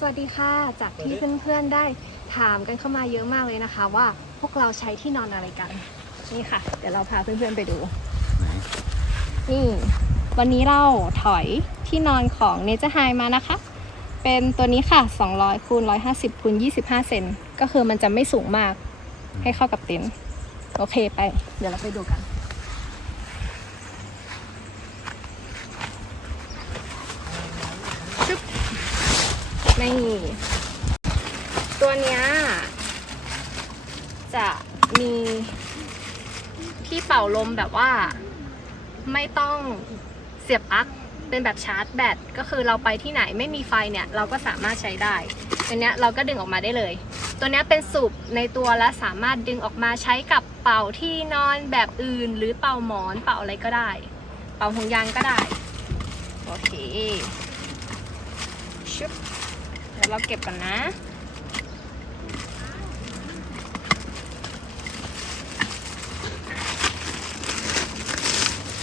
สวัสดีค่ะ จากที่เพื่อนๆได้ถามกันเข้ามาเยอะมากเลยนะคะ ว่าพวกเราใช้ที่นอนอะไรกัน นี่ค่ะ เดี๋ยวเราพาเพื่อนๆไปดูไหนนี่ วันนี้เราถอยที่นอนของเนเจอร์ไฮมานะคะ เป็นตัวนี้ค่ะ 200คูณ150คูณ25 เซนก็คือมันจะไม่สูงมากให้เข้ากับเต็นท์โอเคไป เดี๋ยวเราไปดูกัน นี่ ตัวเนี้ยจะมีที่เป่าลมแบบว่าไม่ต้องเสียบปลั๊กเป็นแบบชาร์จแบตก็คือเราไปที่ไหนไม่มีไฟเนี่ย เราก็สามารถใช้ได้ตัวเนี้ยเราก็ดึงออกมาได้เลย ตัวเนี้ยเป็นสูบในตัวและสามารถดึงออกมาใช้กับเป่าที่นอนแบบอื่น หรือเป่าหมอนเป่าอะไรก็ได้ เป่าห่วงยางก็ได้ โอเคชุบ ดี๋ยวเราเก็บกันนะ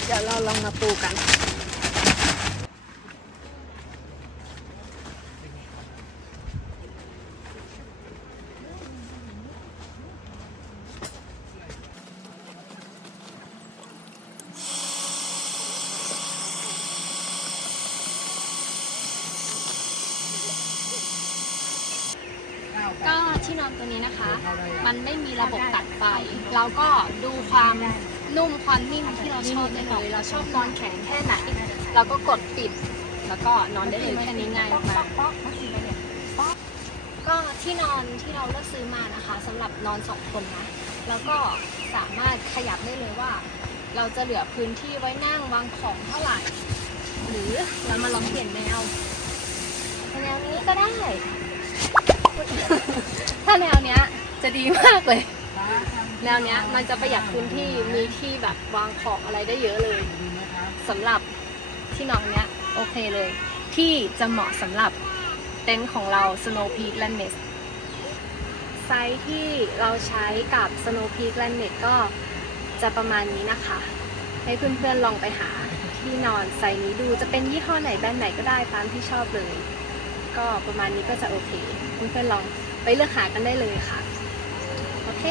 เดี๋ยวเราลองมาปูกัน ก็ที่นอนตัวนี้นะคะ มันไม่มีระบบตัดไฟเราก็ดูความนุ่มความนิ่มที่เราชอบได้เลย เราชอบนอนแข็งแค่ไหน เราก็กดปิด แล้วก็นอนได้เลยแค่นี้ง่ายมากก็ที่นอนที่เราเลือกซื้อมานะคะสำหรับนอนสองคนนะ แล้วก็สามารถขยับได้เลยว่า เราจะเหลือพื้นที่ไว้นั่งวางของเท่าไหร่ หรือเรามาลองเปลี่ยนแนวแนวนี้ก็ได้ แนวเนี้ยจะดีมากเลย แนวเนี้ยมันจะประหยัดพื้นที่มีที่แบบวางของอะไรได้เยอะเลยสำหรับที่นอนเนี้ยโอเคเลย ที่จะเหมาะสำหรับเต็นท์ของเรา Snow Peak Land Nest ไซส์ที่เราใช้กับ Snow Peak Land Nest ก็จะประมาณนี้นะคะ ให้เพื่อนๆลองไปหาที่นอนไซส์นี้ดูจะเป็นยี่ห้อไหนแบรนด์ไหนก็ได้ตามที่ชอบเลย ก็ประมาณนี้ก็จะโอเค เพื่อนๆลอง ไปเลือกหากันได้เลยค่ะ โอเค